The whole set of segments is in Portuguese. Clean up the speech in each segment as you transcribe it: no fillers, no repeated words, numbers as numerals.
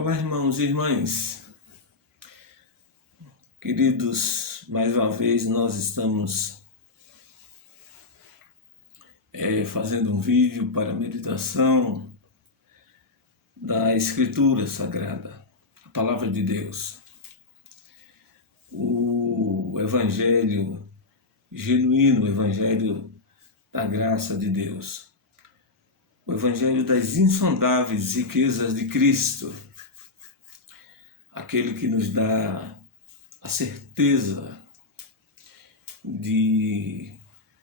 Olá, irmãos e irmãs. Queridos, mais uma vez nós estamos fazendo um vídeo para a meditação da Escritura Sagrada, a Palavra de Deus. O Evangelho genuíno, o Evangelho da graça de Deus. O Evangelho das insondáveis riquezas de Cristo. Aquele que nos dá a certeza de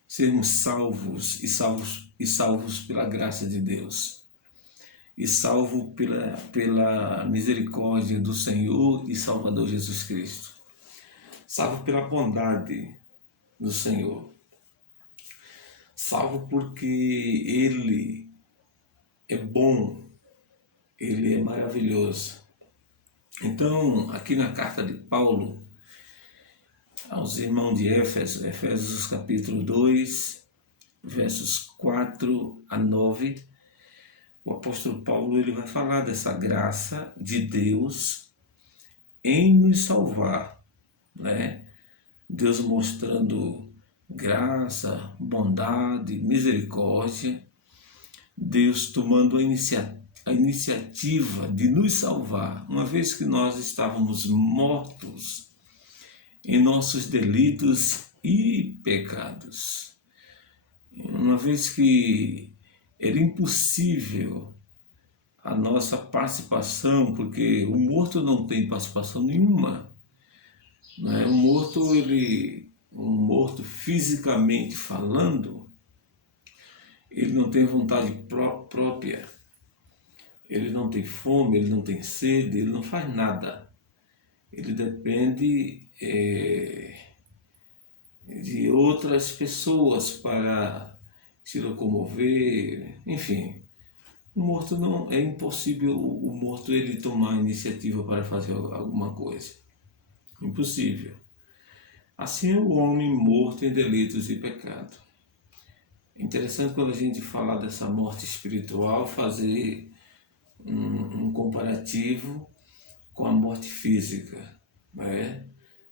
sermos salvos e salvos pela graça de Deus, e salvo pela misericórdia do Senhor e Salvador Jesus Cristo, salvo pela bondade do Senhor, salvo porque Ele é bom, Ele é maravilhoso. Então, aqui na carta de Paulo aos irmãos de Éfeso, Efésios capítulo 2, versos 4 a 9, o apóstolo Paulo ele vai falar dessa graça de Deus em nos salvar, né? Deus mostrando graça, bondade, misericórdia, Deus tomando a iniciativa de nos salvar, uma vez que nós estávamos mortos em nossos delitos e pecados. Uma vez que era impossível a nossa participação, porque o morto não tem participação nenhuma, né? Um morto fisicamente falando, ele não tem vontade própria, ele não tem fome, ele não tem sede, ele não faz nada. Ele depende de outras pessoas para se locomover, enfim. O morto não é impossível o morto ele tomar a iniciativa para fazer alguma coisa. Impossível. Assim é o homem morto em delitos e pecado. Interessante quando a gente fala dessa morte espiritual, fazer um comparativo com a morte física, né?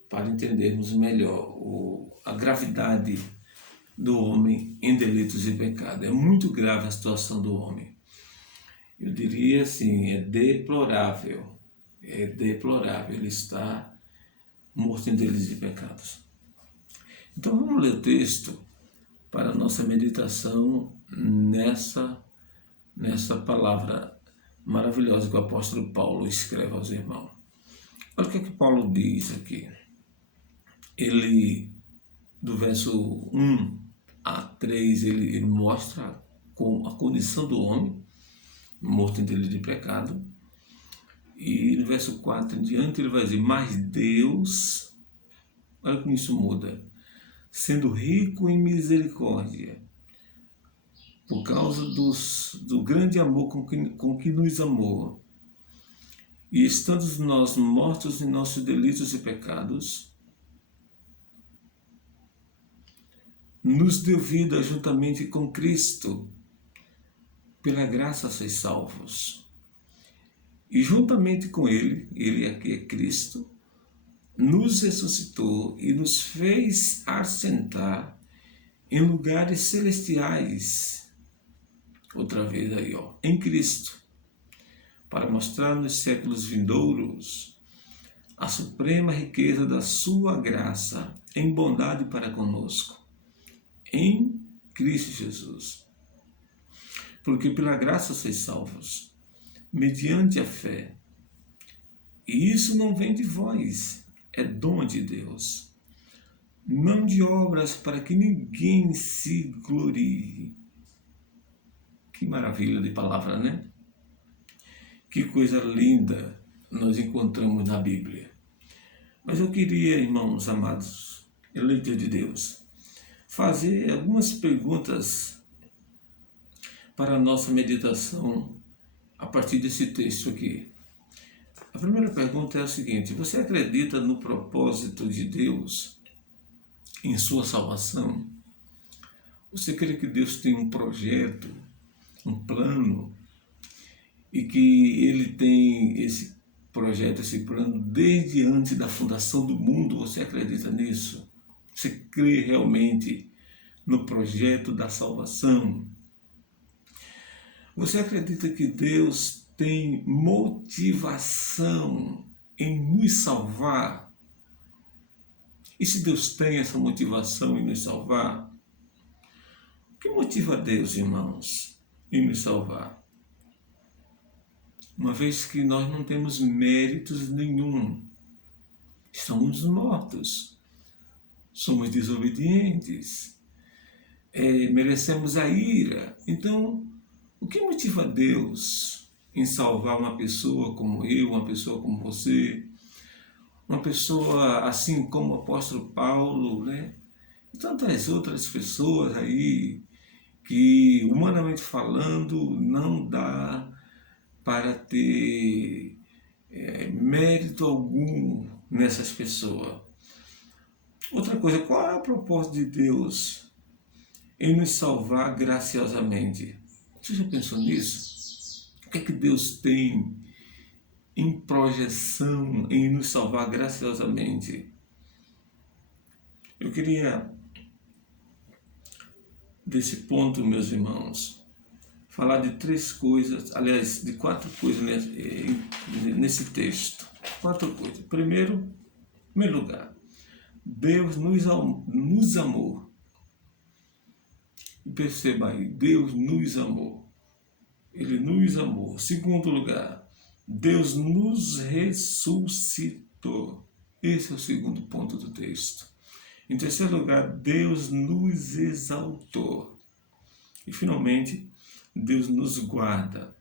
Para entendermos melhor a gravidade do homem em delitos e pecados. É muito grave a situação do homem. Eu diria assim, é deplorável, ele está morto em delitos e pecados. Então vamos ler o texto para a nossa meditação nessa palavra maravilhosa que o apóstolo Paulo escreve aos irmãos. Olha o que Paulo diz aqui. Ele, do verso 1 a 3, ele mostra a condição do homem, morto em delito de pecado. E no verso 4 em diante ele vai dizer, mas Deus, olha como isso muda, sendo rico em misericórdia, por causa do grande amor com que nos amou, e estando nós mortos em nossos delitos e pecados, nos deu vida juntamente com Cristo, pela graça sois salvos. E juntamente com Ele aqui é Cristo, nos ressuscitou e nos fez assentar em lugares celestiais, outra vez aí, em Cristo, para mostrar nos séculos vindouros a suprema riqueza da sua graça em bondade para conosco, em Cristo Jesus. Porque pela graça sois salvos, mediante a fé. E isso não vem de vós, é dom de Deus. Não de obras para que ninguém se glorie. Que maravilha de palavra, né? Que coisa linda nós encontramos na Bíblia. Mas eu queria, irmãos amados, eleitos de Deus, fazer algumas perguntas para a nossa meditação a partir desse texto aqui. A primeira pergunta é a seguinte: você acredita no propósito de Deus em sua salvação? Você crê que Deus tem um projeto, um plano, e que Ele tem esse projeta esse plano desde antes da fundação do mundo. Você acredita nisso? Você crê realmente no projeto da salvação? Você acredita que Deus tem motivação em nos salvar? E se Deus tem essa motivação em nos salvar, o que motiva Deus, irmãos, em nos salvar? Uma vez que nós não temos méritos nenhum, estamos mortos, somos desobedientes, merecemos a ira. Então, o que motiva Deus em salvar uma pessoa como eu, uma pessoa como você, uma pessoa assim como o apóstolo Paulo, né? E tantas outras pessoas aí que, humanamente falando, não dá para ter mérito algum nessas pessoas. Outra coisa, qual é o propósito de Deus em nos salvar graciosamente? Você já pensou nisso? O que é que Deus tem em projeção em nos salvar graciosamente? Eu queria, desse ponto, meus irmãos, falar de 3 coisas, aliás, de 4 coisas nesse texto. 4 coisas. Em primeiro lugar, Deus nos amou. Perceba aí, Deus nos amou. Ele nos amou. Segundo lugar, Deus nos ressuscitou. Esse é o segundo ponto do texto. Em terceiro lugar, Deus nos exaltou. E finalmente, Deus nos guarda.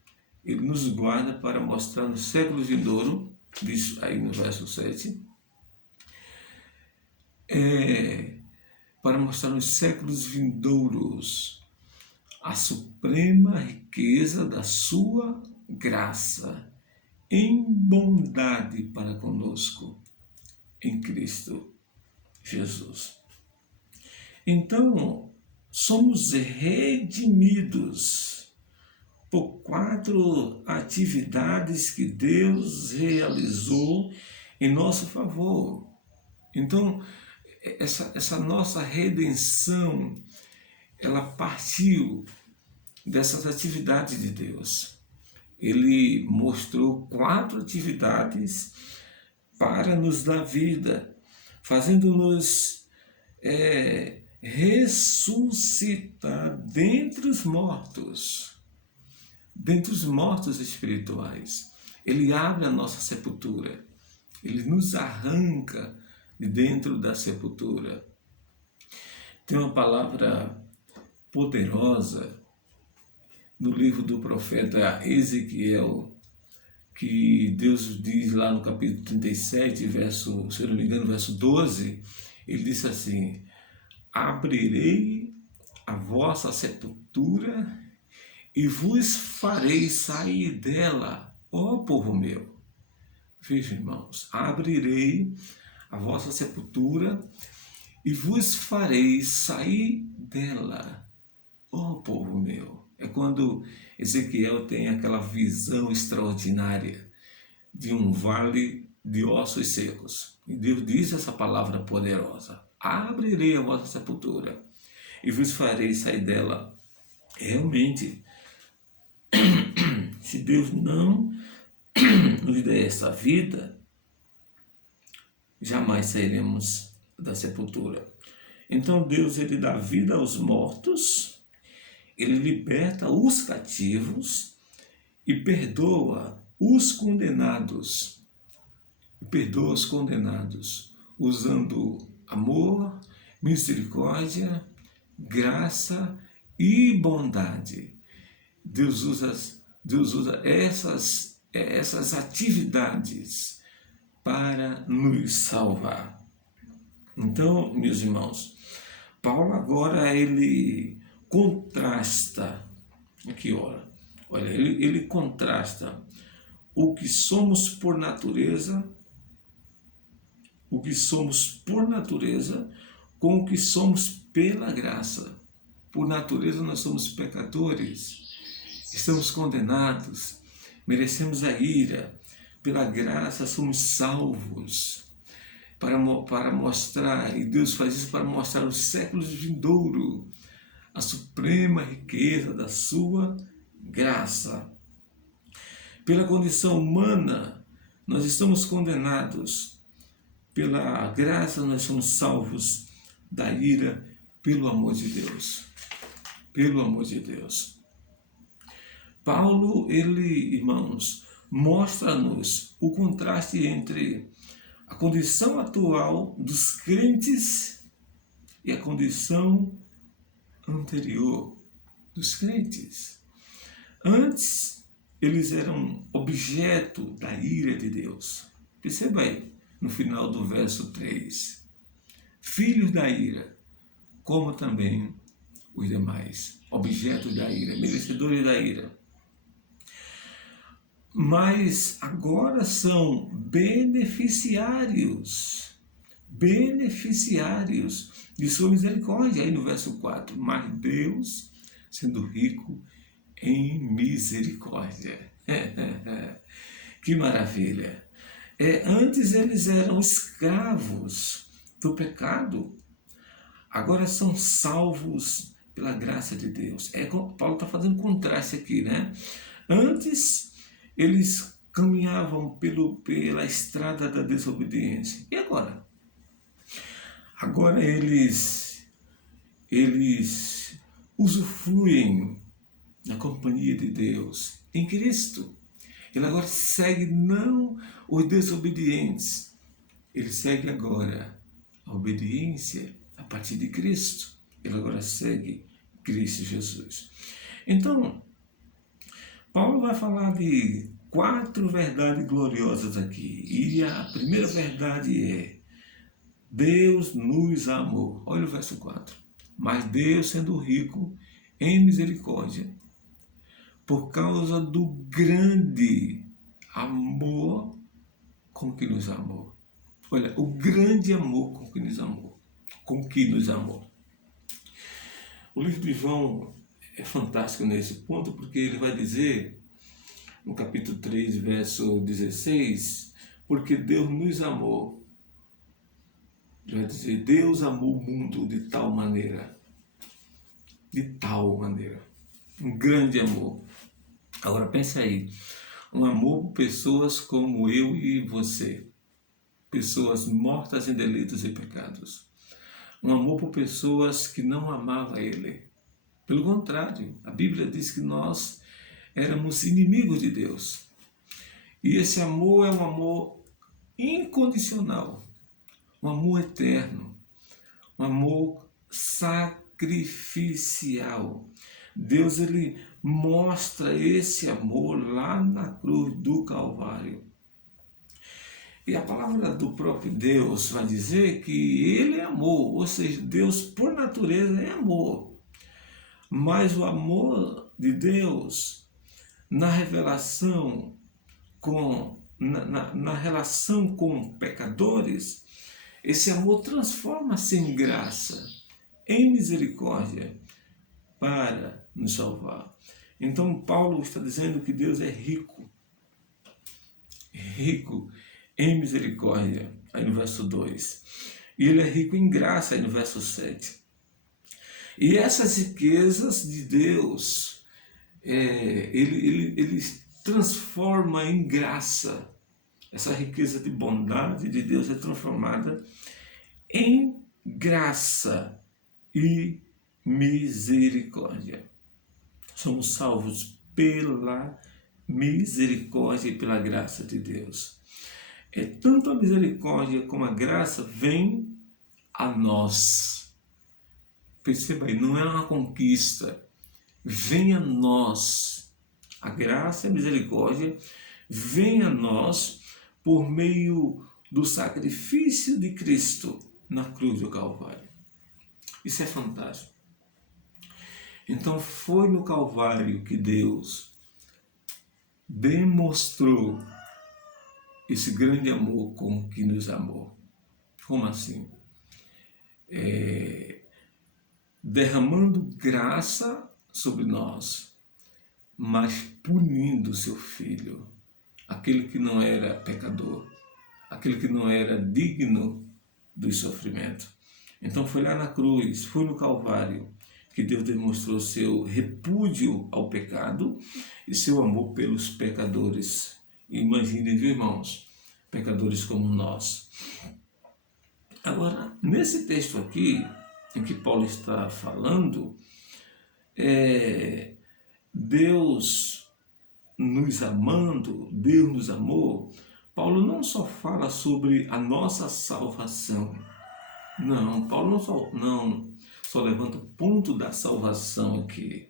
Ele nos guarda para mostrar no século vindouro, diz aí no verso 7, para mostrar nos séculos vindouros a suprema riqueza da sua graça em bondade para conosco em Cristo Jesus. Então, somos redimidos por 4 atividades que Deus realizou em nosso favor. Então, essa nossa redenção, ela partiu dessas atividades de Deus. Ele mostrou 4 atividades para nos dar vida, fazendo-nos ressuscitar dentre os mortos espirituais. Ele abre a nossa sepultura, ele nos arranca de dentro da sepultura. Tem uma palavra poderosa no livro do profeta Ezequiel, que Deus diz lá no capítulo 37, verso, se eu não me engano, verso 12, ele disse assim: abrirei a vossa sepultura e vos farei sair dela, ó povo meu. Veja, irmãos, abrirei a vossa sepultura e vos farei sair dela, ó povo meu. É quando Ezequiel tem aquela visão extraordinária de um vale de ossos secos. E Deus diz essa palavra poderosa: abrirei a vossa sepultura e vos farei sair dela. Realmente, se Deus não nos der essa vida, jamais sairemos da sepultura. Então Deus, ele dá vida aos mortos, ele liberta os cativos e perdoa os condenados. Perdoa os condenados, usando amor, misericórdia, graça e bondade. Deus usa essas atividades para nos salvar. Então, meus irmãos, Paulo agora ele contrasta, aqui olha, ele contrasta o que somos por natureza, com o que somos pela graça. Por natureza nós somos pecadores, estamos condenados, merecemos a ira, pela graça somos salvos, para mostrar, e Deus faz isso para mostrar os séculos vindouros, a suprema riqueza da sua graça. Pela condição humana, nós estamos condenados. Pela graça, nós somos salvos da ira pelo amor de Deus. Pelo amor de Deus. Paulo, ele, irmãos, mostra-nos o contraste entre a condição atual dos crentes e a condição anterior dos crentes. Antes, eles eram objeto da ira de Deus. Perceba aí, no final do verso 3. Filhos da ira, como também os demais, objetos da ira, merecedores da ira. Mas agora são beneficiários de sua misericórdia, aí no verso 4. Mas Deus, sendo rico em misericórdia. Que maravilha! Antes eles eram escravos do pecado, agora são salvos pela graça de Deus. Paulo está fazendo contraste aqui, né? Antes eles caminhavam pela estrada da desobediência. E agora? Agora eles usufruem da companhia de Deus em Cristo. Ele agora segue não os desobedientes, ele segue agora a obediência a partir de Cristo. Ele agora segue Cristo Jesus. Então, Paulo vai falar de 4 verdades gloriosas aqui. E a primeira verdade é: Deus nos amou. Olha o verso 4. Mas Deus, sendo rico em misericórdia, por causa do grande amor com que nos amou. Olha, o grande amor com que nos amou. O livro de João é fantástico nesse ponto, porque ele vai dizer, no capítulo 3, verso 16, porque Deus nos amou. Ele vai dizer, Deus amou o mundo de tal maneira, um grande amor. Agora pense aí, um amor por pessoas como eu e você, pessoas mortas em delitos e pecados. Um amor por pessoas que não amavam Ele. Pelo contrário, a Bíblia diz que nós éramos inimigos de Deus. E esse amor é um amor incondicional, um amor eterno, um amor sacrificial. Deus, ele mostra esse amor lá na cruz do Calvário. E a palavra do próprio Deus vai dizer que ele é amor, ou seja, Deus por natureza é amor. Mas o amor de Deus na revelação na relação com pecadores, esse amor transforma-se em graça, em misericórdia, para nos salvar. Então Paulo está dizendo que Deus é rico em misericórdia, aí no verso 2. E ele é rico em graça, aí no verso 7. E essas riquezas de Deus, ele transforma em graça. Essa riqueza de bondade de Deus é transformada em graça e misericórdia. Somos salvos pela misericórdia e pela graça de Deus. Tanto a misericórdia como a graça vem a nós. Perceba aí, não é uma conquista. Vem a nós. A graça e a misericórdia vem a nós por meio do sacrifício de Cristo na cruz do Calvário. Isso é fantástico. Então foi no Calvário que Deus demonstrou esse grande amor com que nos amou. Como assim? Derramando graça sobre nós, mas punindo seu filho, a aquele que não era pecador, aquele que não era digno do sofrimento. Então foi lá na cruz, foi no Calvário, que Deus demonstrou seu repúdio ao pecado e seu amor pelos pecadores. Imaginem, viu, irmãos, pecadores como nós. Agora, nesse texto aqui, em que Paulo está falando, Deus nos amando, Deus nos amou, Paulo não só fala sobre a nossa salvação. Não, Paulo não só levanta o ponto da salvação aqui.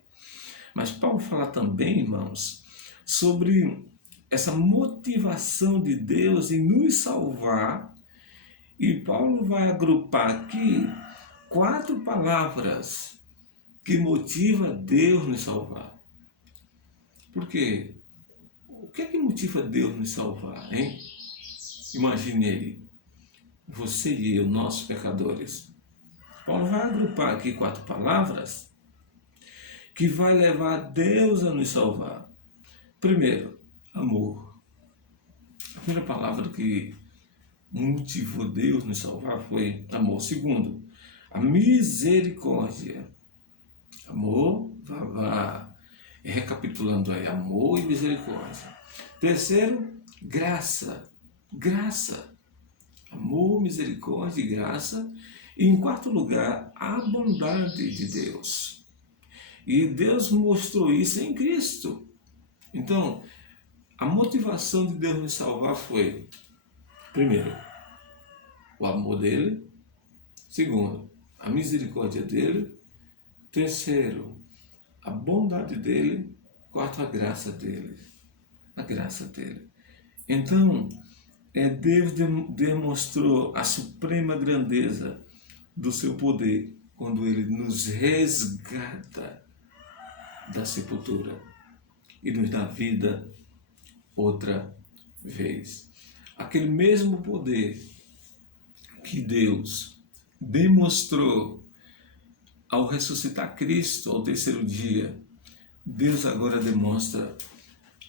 Mas Paulo fala também, irmãos, sobre essa motivação de Deus em nos salvar. E Paulo vai agrupar aqui 4 palavras que motivam Deus nos salvar. Por quê? O que é que motiva Deus nos salvar, hein? Imagine ele, você e eu, nossos pecadores. Paulo vai agrupar aqui 4 palavras que vai levar Deus a nos salvar. Primeiro, amor. A primeira palavra que motivou Deus nos salvar foi amor. Segundo, a misericórdia. Amor, recapitulando aí, amor e misericórdia. Terceiro, graça. Graça. Amor, misericórdia e graça. E em quarto lugar, a bondade de Deus. E Deus mostrou isso em Cristo. Então, a motivação de Deus nos salvar foi, primeiro, o amor dele. Segundo, a misericórdia dele. Terceiro, a bondade dele. Quarto, a graça dele. A graça dele. Então, Deus demonstrou a suprema grandeza do seu poder quando ele nos resgata da sepultura e nos dá vida outra vez. Aquele mesmo poder que Deus demonstrou ao ressuscitar Cristo ao terceiro dia, Deus agora demonstra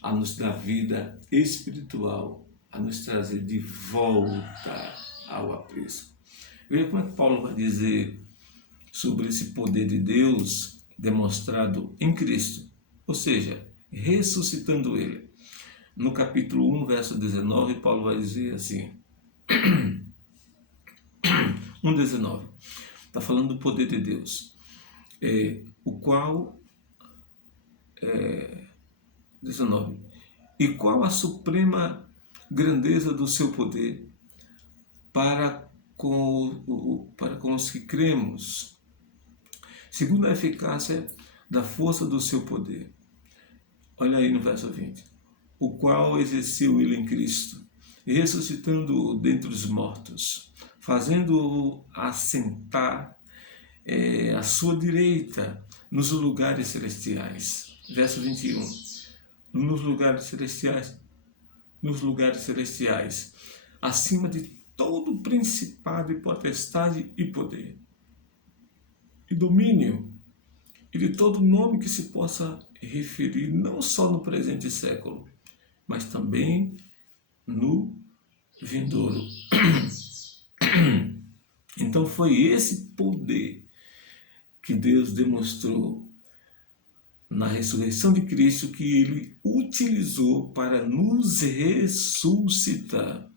a nos dar vida espiritual, a nos trazer de volta ao aprisco. Veja como é que Paulo vai dizer sobre esse poder de Deus demonstrado em Cristo, ou seja, ressuscitando ele. No capítulo 1, verso 19, Paulo vai dizer assim, 1,19, está falando do poder de Deus, o qual, 19, e qual a suprema grandeza do seu poder para com os que cremos, segundo a eficácia da força do seu poder. Olha aí no verso 20. O qual exerceu ele em Cristo, ressuscitando-o dentre os mortos, fazendo-o assentar à sua direita nos lugares celestiais. Verso 21. Nos lugares celestiais, acima de todo principado e potestade e poder, e domínio, e de todo nome que se possa referir, não só no presente século, mas também no vindouro. Então foi esse poder que Deus demonstrou na ressurreição de Cristo, que ele utilizou para nos ressuscitar.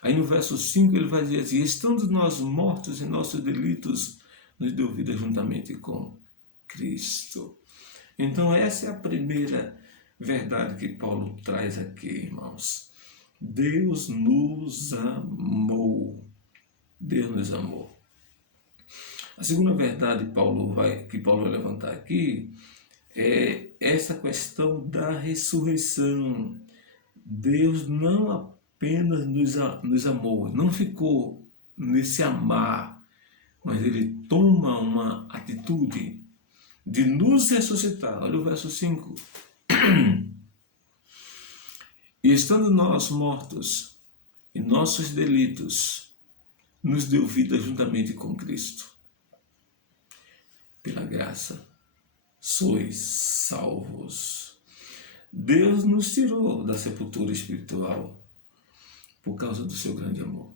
Aí no verso 5 ele vai dizer assim, estando nós mortos em nossos delitos, nos deu vida juntamente com Cristo. Então essa é a primeira verdade que Paulo traz aqui, irmãos. Deus nos amou. Deus nos amou. A segunda verdade que Paulo vai levantar aqui é essa questão da ressurreição. Deus não apenas nos amou, não ficou nesse amar, mas ele toma uma atitude de nos ressuscitar. Olha o verso 5. E estando nós mortos em nossos delitos, nos deu vida juntamente com Cristo. Pela graça sois salvos. Deus nos tirou da sepultura espiritual por causa do seu grande amor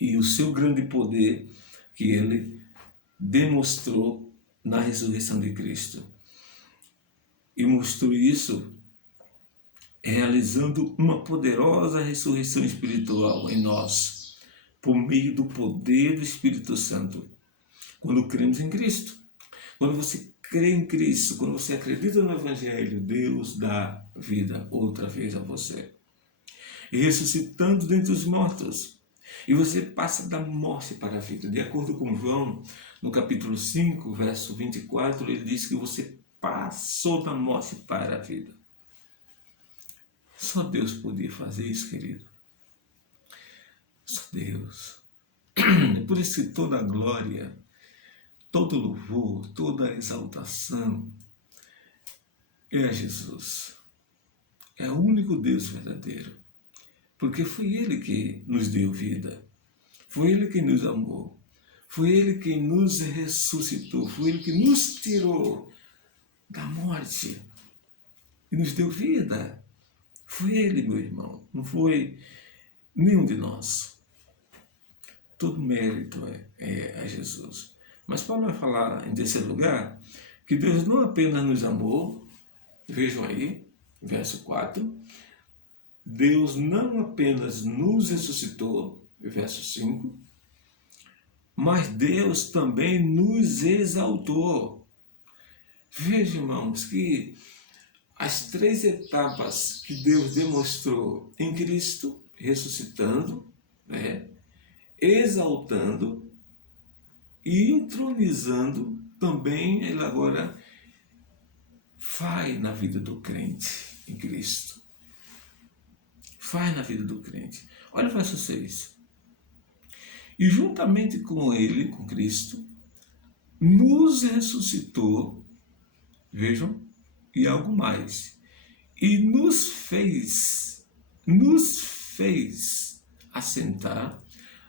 e o seu grande poder que ele demonstrou na ressurreição de Cristo. E mostrou isso realizando uma poderosa ressurreição espiritual em nós, por meio do poder do Espírito Santo, quando cremos em Cristo. Quando você crê em Cristo, quando você acredita no Evangelho, Deus dá vida outra vez a você. E ressuscitando dentre os mortos, e você passa da morte para a vida. De acordo com João, no capítulo 5, verso 24, ele diz que você passou da morte para a vida. Só Deus podia fazer isso, querido. Só Deus. Por isso que toda a glória, todo louvor, toda a exaltação é a Jesus. É o único Deus verdadeiro. Porque foi Ele que nos deu vida. Foi Ele que nos amou. Foi Ele que nos ressuscitou. Foi Ele que nos tirou da morte e nos deu vida. Foi Ele, meu irmão. Não foi nenhum de nós. Todo mérito é a Jesus. Mas Paulo vai falar, em terceiro lugar, que Deus não apenas nos amou, vejam aí, verso 4, Deus não apenas nos ressuscitou, verso 5, mas Deus também nos exaltou. Vejam, irmãos, que as três etapas que Deus demonstrou em Cristo, ressuscitando, exaltando e entronizando, também Ele agora faz na vida do crente em Cristo. Faz na vida do crente. Olha o verso 6. E juntamente com Ele, com Cristo, nos ressuscitou, vejam, e algo mais, e nos fez assentar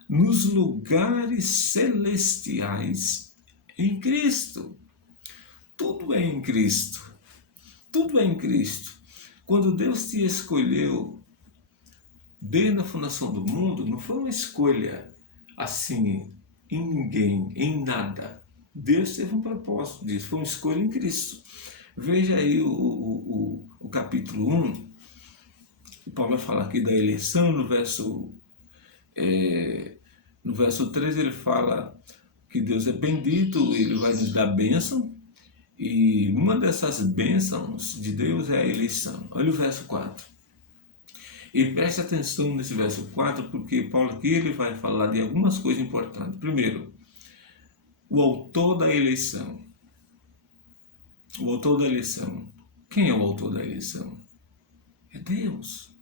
nos lugares celestiais em Cristo. Tudo é em Cristo. Tudo é em Cristo. Quando Deus te escolheu desde a fundação do mundo, não foi uma escolha assim, em ninguém, em nada. Deus teve um propósito disso, foi uma escolha em Cristo. Veja aí o capítulo 1, o Paulo vai falar aqui da eleição, no verso 3 ele fala que Deus é bendito, ele vai nos dar bênção, e uma dessas bênçãos de Deus é a eleição. Olha o verso 4. E preste atenção nesse verso 4, porque Paulo aqui ele vai falar de algumas coisas importantes. Primeiro, o autor da eleição. O autor da eleição. Quem é o autor da eleição? É Deus.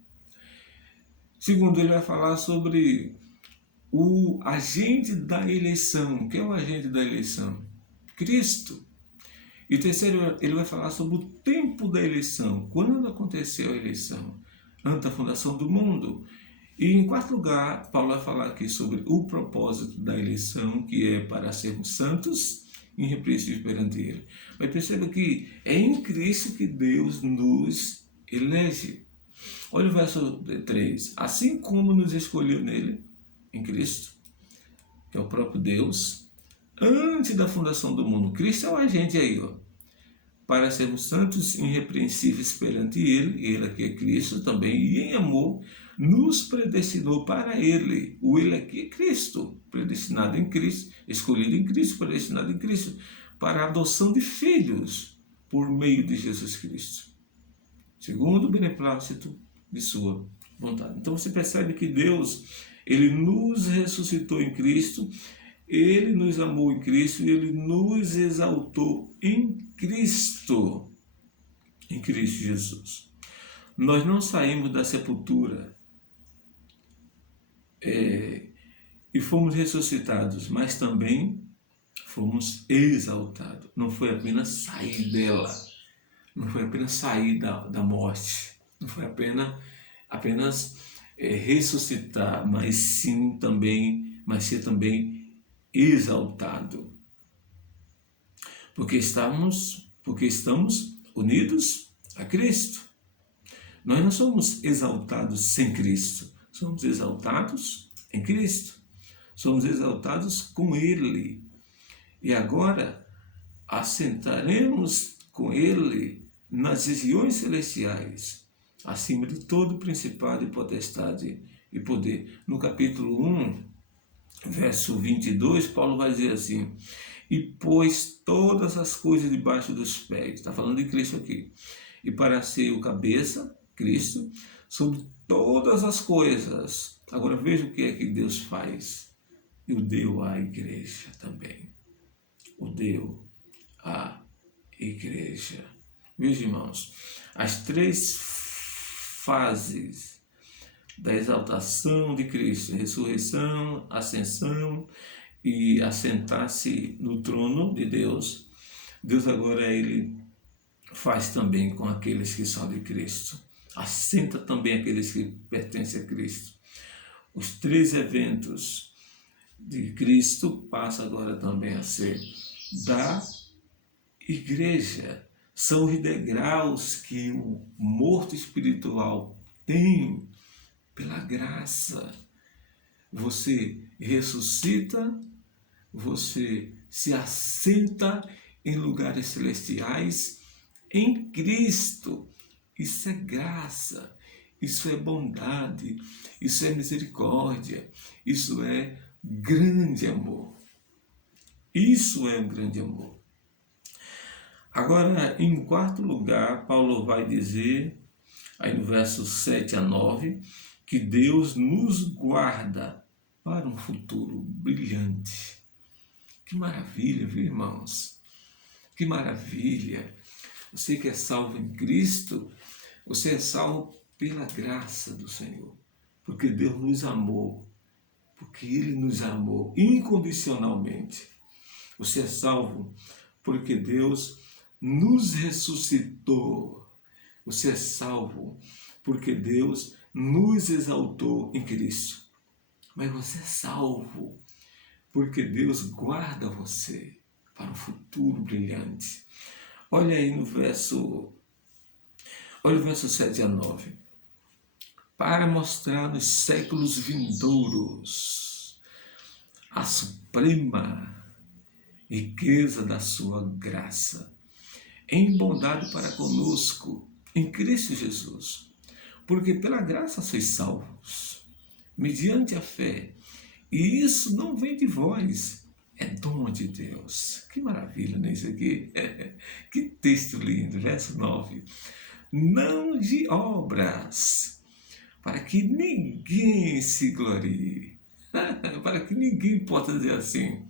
Segundo, ele vai falar sobre o agente da eleição. Quem é o agente da eleição? Cristo. E terceiro, ele vai falar sobre o tempo da eleição. Quando aconteceu a eleição? Antes da fundação do mundo. E em quarto lugar, Paulo vai falar aqui sobre o propósito da eleição, que é para sermos santos e irrepreensíveis perante Ele. Mas perceba que é em Cristo que Deus nos elege. Olha o verso 3. Assim como nos escolheu nele, em Cristo, que é o próprio Deus, antes da fundação do mundo. Cristo é o agente aí, para sermos santos e irrepreensíveis perante Ele, Ele aqui é Cristo também, e em amor nos predestinou para Ele. O Ele aqui é Cristo, predestinado em Cristo, escolhido em Cristo, predestinado em Cristo, para a adoção de filhos por meio de Jesus Cristo, segundo o beneplácito de sua vontade. Então você percebe que Deus, Ele nos ressuscitou em Cristo, Ele nos amou em Cristo e Ele nos exaltou em Cristo Jesus. Nós não saímos da sepultura e fomos ressuscitados, mas também fomos exaltados. Não foi apenas sair dela, não foi apenas sair da morte, não foi apenas ressuscitar, mas ser também exaltado. Porque estamos unidos a Cristo. Nós não somos exaltados sem Cristo, somos exaltados em Cristo. Somos exaltados com Ele. E agora assentaremos com Ele nas regiões celestiais, acima de todo principado e potestade e poder. No capítulo 1, verso 22, Paulo vai dizer assim: e pôs todas as coisas debaixo dos pés. Está falando de Cristo aqui. E para ser o cabeça, Cristo, sobre todas as coisas. Agora veja o que é que Deus faz. E o deu à igreja também. O deu à igreja. Meus irmãos, as três fases da exaltação de Cristo, ressurreição, ascensão e assentar-se no trono de Deus, Deus agora ele faz também com aqueles que são de Cristo. Assenta também aqueles que pertencem a Cristo. Os três eventos de Cristo passam agora também a ser da igreja. São os degraus que o morto espiritual tem pela graça. Você ressuscita, você se assenta em lugares celestiais em Cristo. Isso é graça, isso é bondade, isso é misericórdia, isso é grande amor. Isso é um grande amor. Agora, em quarto lugar, Paulo vai dizer, aí no verso 7 a 9, que Deus nos guarda para um futuro brilhante. Que maravilha, viu, irmãos? Que maravilha! Você que é salvo em Cristo, você é salvo pela graça do Senhor, porque Deus nos amou, porque Ele nos amou incondicionalmente. Você é salvo porque Deus nos ressuscitou. Você é salvo porque Deus nos exaltou em Cristo. Mas você é salvo porque Deus guarda você para um futuro brilhante. Olha aí no verso 7 a 9. Para mostrar nos séculos vindouros a suprema riqueza da sua graça, em bondade para conosco, em Cristo Jesus. Porque pela graça sois salvos, mediante a fé. E isso não vem de vós, é dom de Deus. Que maravilha, né, isso aqui? Que texto lindo, verso 9. Não de obras, para que ninguém se glorie. Para que ninguém possa dizer assim: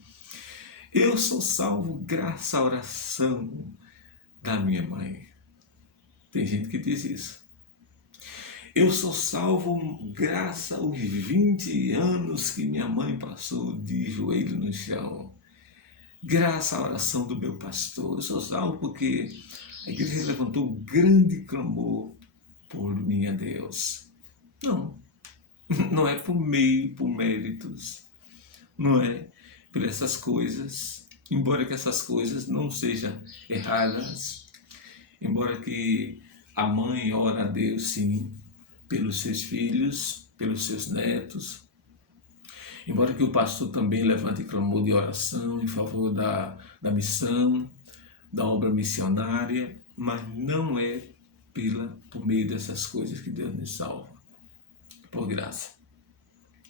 eu sou salvo graças à oração da minha mãe. Tem gente que diz isso. Eu sou salvo graças aos 20 anos que minha mãe passou de joelho no chão. Graças à oração do meu pastor. Eu sou salvo porque a igreja levantou um grande clamor por mim a Deus. Não. Não é por meio, por méritos. Não é por essas coisas. Embora que essas coisas não sejam erradas. Embora que a mãe ora a Deus, sim, pelos seus filhos, pelos seus netos. Embora que o pastor também levante clamor de oração em favor da missão, da obra missionária, mas não é por meio dessas coisas que Deus nos salva. Por graça.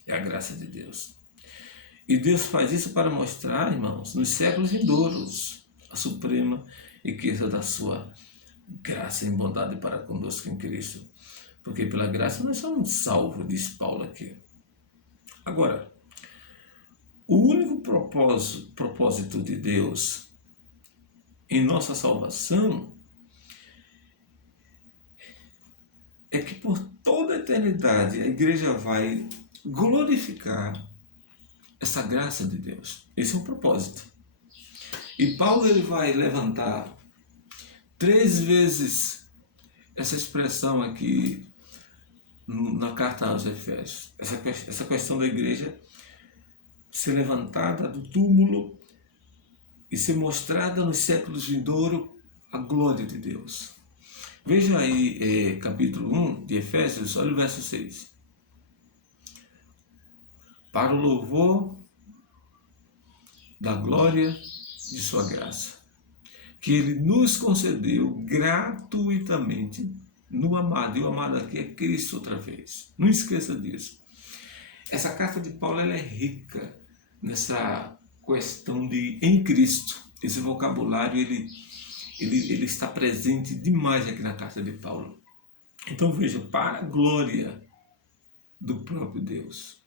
É a graça de Deus. E Deus faz isso para mostrar, irmãos, nos séculos vindouros, a suprema riqueza da sua graça e bondade para conosco em Cristo. Porque pela graça nós somos salvos, diz Paulo aqui. Agora, o único propósito de Deus em nossa salvação é que por toda a eternidade a igreja vai glorificar essa graça de Deus. Esse é o propósito. E Paulo ele vai levantar 3 vezes essa expressão aqui na carta aos Efésios. Essa questão da igreja ser levantada do túmulo e ser mostrada nos séculos vindouros a glória de Deus. Veja aí capítulo 1 de Efésios, olha o verso 6. Para o louvor da glória de sua graça, que ele nos concedeu gratuitamente no amado. E o amado aqui é Cristo outra vez. Não esqueça disso. Essa carta de Paulo ela é rica nessa questão de em Cristo. Esse vocabulário ele está presente demais aqui na carta de Paulo. Então veja, para a glória do próprio Deus.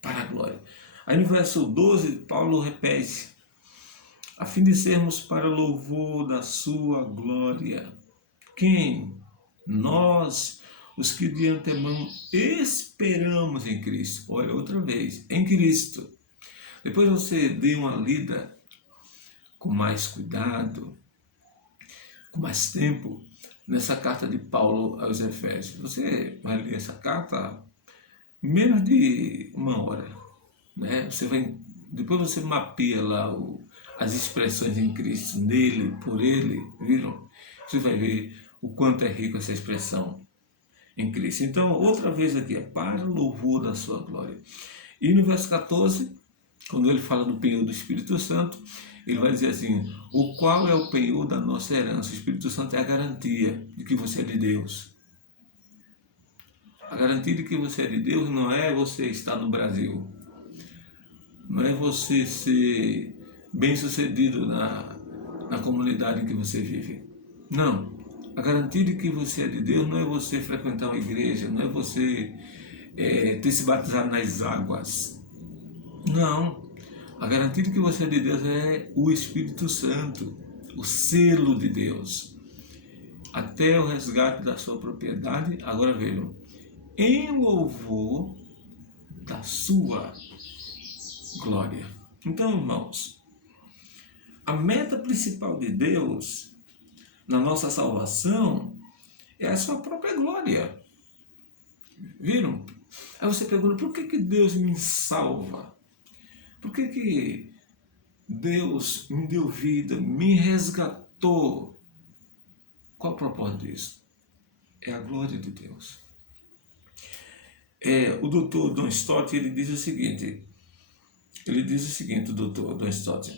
Para a glória. Aí no verso 12, Paulo repete: a fim de sermos para louvor da sua glória. Quem? Nós, os que de antemão esperamos em Cristo. Olha, outra vez, em Cristo. Depois você dê uma lida com mais cuidado, com mais tempo, nessa carta de Paulo aos Efésios. Você vai ler essa carta menos de uma hora, né? Depois você mapeia lá as expressões em Cristo, nele, por ele, viram? Você vai ver o quanto é rico essa expressão em Cristo. Então, outra vez aqui, é para o louvor da sua glória. E no verso 14, quando ele fala do penhor do Espírito Santo, ele vai dizer assim: o qual é o penhor da nossa herança? O Espírito Santo é a garantia de que você é de Deus. A garantia de que você é de Deus não é você estar no Brasil, não é você ser bem-sucedido na comunidade em que você vive. Não. A garantia de que você é de Deus não é você frequentar uma igreja, não é você ter se batizado nas águas. Não. A garantia de que você é de Deus é o Espírito Santo, o selo de Deus. Até o resgate da sua propriedade, agora vejam, em louvor da sua glória. Então, irmãos, a meta principal de Deus na nossa salvação é a sua própria glória. Viram? Aí você pergunta, por que Deus me salva? Por que Deus me deu vida, me resgatou? Qual o propósito disso? É a glória de Deus. O doutor Don Stott, ele diz o seguinte, o doutor Don Stott,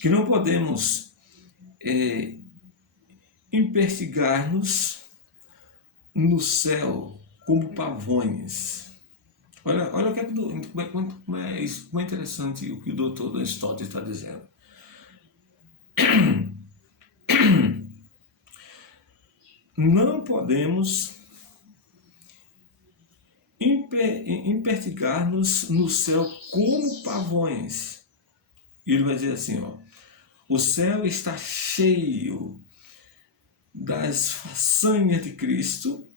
que não podemos investigar-nos no céu como pavões. Olha como é interessante o que o doutor Don Stott está dizendo. Não podemos investigar-nos no céu como pavões. E ele vai dizer assim, ó, o céu está cheio das façanhas de Cristo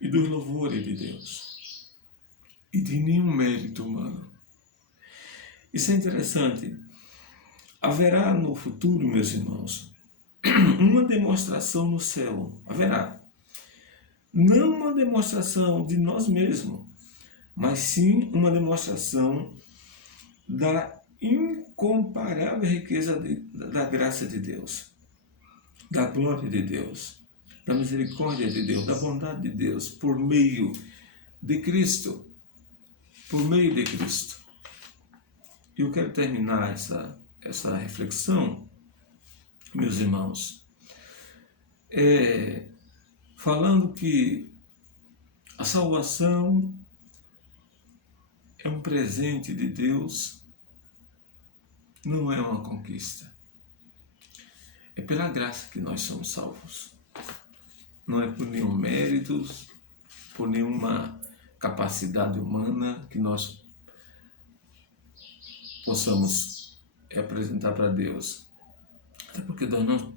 e dos louvores de Deus e de nenhum mérito humano. Isso é interessante. Haverá no futuro, meus irmãos, uma demonstração no céu. Haverá. Não uma demonstração de nós mesmos, mas sim uma demonstração da incomparável riqueza da graça de Deus, da glória de Deus, da misericórdia de Deus, da bondade de Deus, por meio de Cristo. Por meio de Cristo. E eu quero terminar essa reflexão, meus irmãos, falando que a salvação é um presente de Deus, não é uma conquista. É pela graça que nós somos salvos. Não é por nenhum mérito, por nenhuma capacidade humana que nós possamos apresentar para Deus.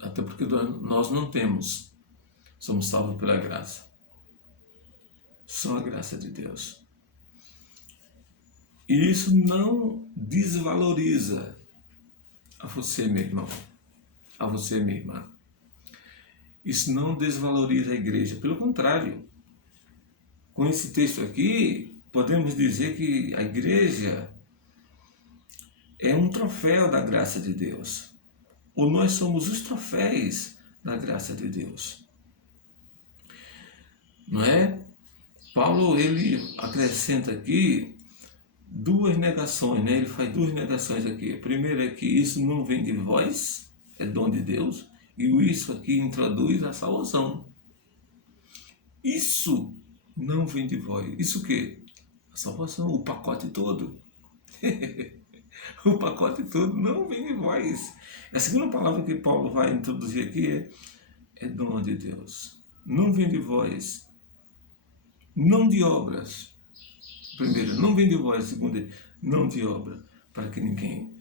Até porque nós não temos. Somos salvos pela graça. Só a graça de Deus. E isso não desvaloriza a você, meu irmão, a você, minha irmã. Isso não desvaloriza a igreja. Pelo contrário, com esse texto aqui, podemos dizer que a igreja é um troféu da graça de Deus. Ou nós somos os troféus da graça de Deus. Não é? Paulo, ele acrescenta aqui duas negações, né? Ele faz duas negações aqui. A primeira é que isso não vem de vós, é dom de Deus, e o isso aqui introduz a salvação. Isso não vem de vós. Isso o quê? A salvação, o pacote todo. O pacote todo não vem de vós. A segunda palavra que Paulo vai introduzir aqui é dom de Deus. Não vem de vós. Não de obras. Primeiro, não vem de vós. Segunda, não de obra, para que ninguém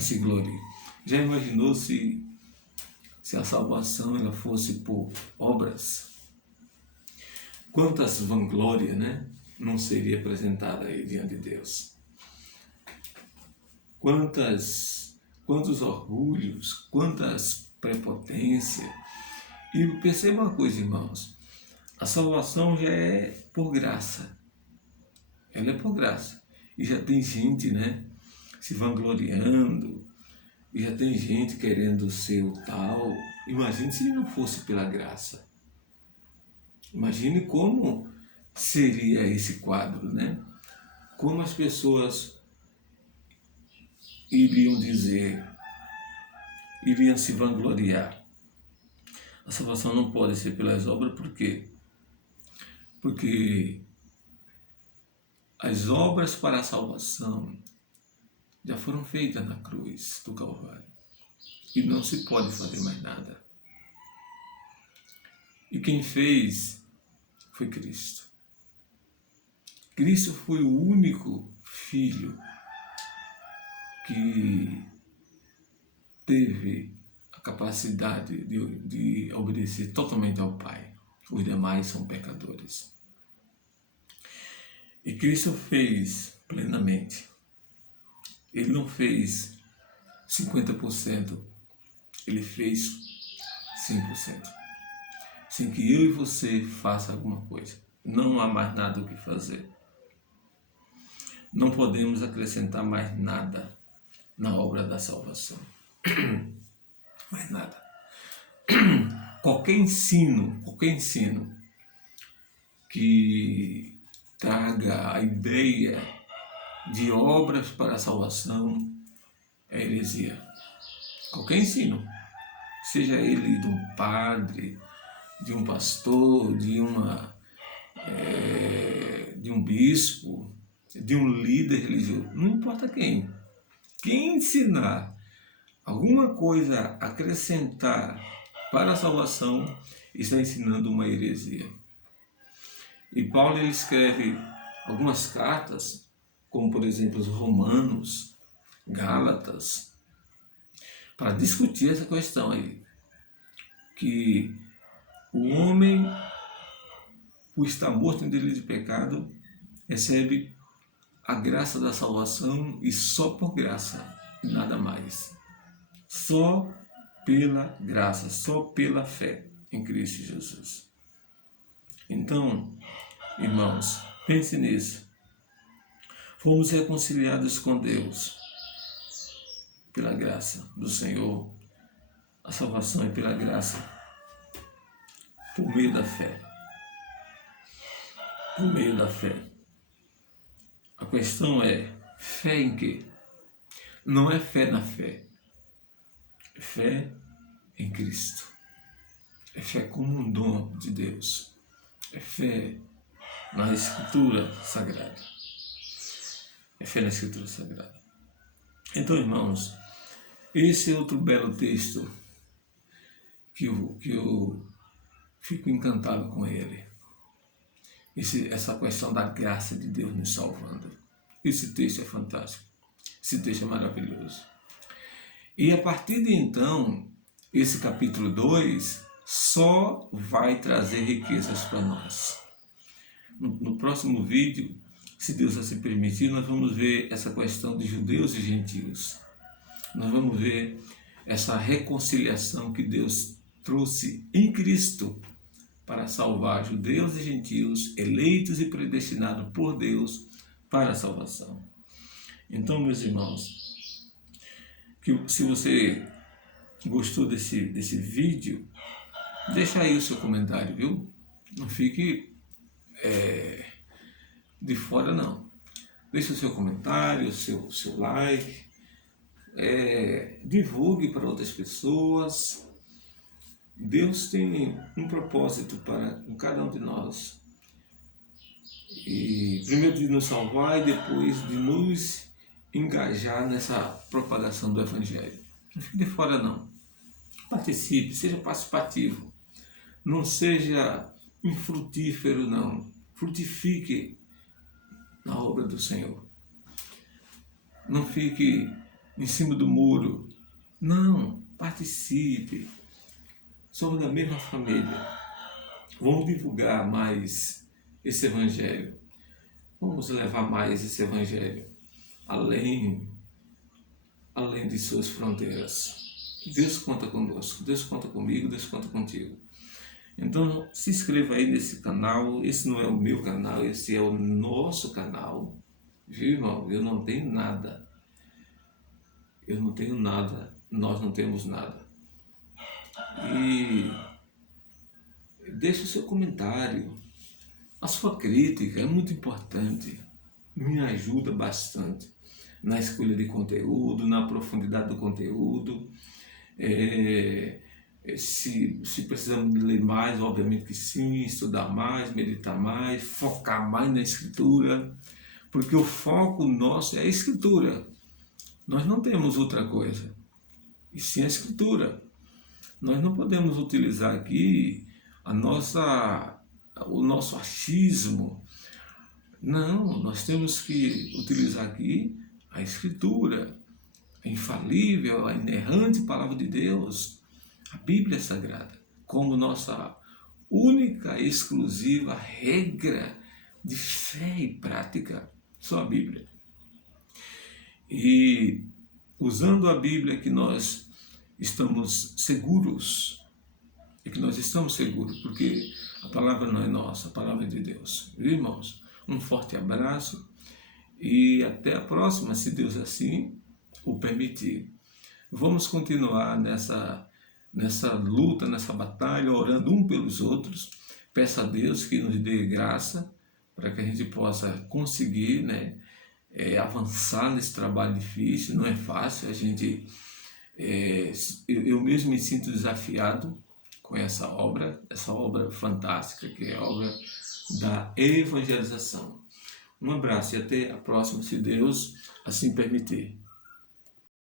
se glorie. Já imaginou se a salvação ela fosse por obras? Quantas vanglórias, né, não seria apresentada aí diante de Deus? Quantos orgulhos, quantas prepotências. E perceba uma coisa, irmãos, a salvação já é por graça. Ela é por graça. E já tem gente, né, se vangloriando, e já tem gente querendo ser o tal. Imagine se não fosse pela graça. Imagine como seria esse quadro, né? Como as pessoas iriam dizer, iriam se vangloriar. A salvação não pode ser pelas obras, por quê? Porque as obras para a salvação já foram feitas na cruz do Calvário. E não se pode fazer mais nada. E quem fez foi Cristo. Cristo foi o único filho que teve a capacidade de obedecer totalmente ao Pai. Os demais são pecadores. E Cristo fez plenamente. Ele não fez 50%, ele fez 100%. Sem que eu e você faça alguma coisa. Não há mais nada o que fazer. Não podemos acrescentar mais nada na obra da salvação. Mais nada. Qualquer ensino que traga a ideia de obras para a salvação é heresia. Qualquer ensino, seja ele de um padre, de um pastor, de um bispo, de um líder religioso, não importa quem. Quem ensinar alguma coisa a acrescentar para a salvação está ensinando uma heresia. E Paulo ele escreve algumas cartas, como por exemplo os Romanos, Gálatas, para discutir essa questão aí, que o homem, por estar morto em delito de pecado, recebe a graça da salvação e só por graça, e nada mais. Só pela graça, só pela fé em Cristo Jesus. Então, irmãos, pense nisso. Fomos reconciliados com Deus pela graça do Senhor. A salvação é pela graça, por meio da fé. Por meio da fé. A questão é, fé em quê? Não é fé na fé. É fé em Cristo. É fé como um dom de Deus. É fé na Escritura Sagrada. É fé na Escritura Sagrada. Então, irmãos, esse é outro belo texto que eu fico encantado com ele. Essa questão da graça de Deus nos salvando. Esse texto é fantástico. Esse texto é maravilhoso. E a partir de então, esse capítulo 2 só vai trazer riquezas para nós. No próximo vídeo, se Deus assim permitir, nós vamos ver essa questão de judeus e gentios. Nós vamos ver essa reconciliação que Deus trouxe em Cristo para salvar judeus e gentios, eleitos e predestinados por Deus para a salvação. Então, meus irmãos, que se você gostou desse vídeo, deixa aí o seu comentário, viu? Não fique de fora, não. Deixe o seu comentário, o seu like, divulgue para outras pessoas. Deus tem um propósito para cada um de nós. E primeiro de nos salvar e depois de nos engajar nessa propagação do Evangelho. Não fique de fora, não. Participe, seja participativo. Não seja infrutífero, não. Frutifique na obra do Senhor. Não fique em cima do muro. Não, participe. Somos da mesma família. Vamos divulgar mais esse Evangelho. Vamos levar mais esse Evangelho além de suas fronteiras. Deus conta conosco, Deus conta comigo, Deus conta contigo. Então, se inscreva aí nesse canal. Esse não é o meu canal, esse é o nosso canal. Viu, irmão? Eu não tenho nada. Eu não tenho nada. Nós não temos nada. E deixe o seu comentário. A sua crítica é muito importante. Me ajuda bastante na escolha de conteúdo, na profundidade do conteúdo. Se precisamos ler mais, obviamente que sim, estudar mais, meditar mais, focar mais na Escritura, porque o foco nosso é a Escritura. Nós não temos outra coisa, e sim a Escritura. Nós não podemos utilizar aqui o nosso achismo. Não, nós temos que utilizar aqui a Escritura, a infalível, a inerrante Palavra de Deus, a Bíblia Sagrada, como nossa única, exclusiva regra de fé e prática, só a Bíblia. E usando a Bíblia que nós estamos seguros, porque a palavra não é nossa, a palavra é de Deus. Viu, irmãos? Um forte abraço e até a próxima, se Deus assim o permitir. Vamos continuar nessa luta, nessa batalha, orando um pelos outros. Peça a Deus que nos dê graça para que a gente possa conseguir, avançar nesse trabalho difícil. Não é fácil, eu mesmo me sinto desafiado com essa obra fantástica, que é a obra da evangelização. Um abraço e até a próxima, se Deus assim permitir.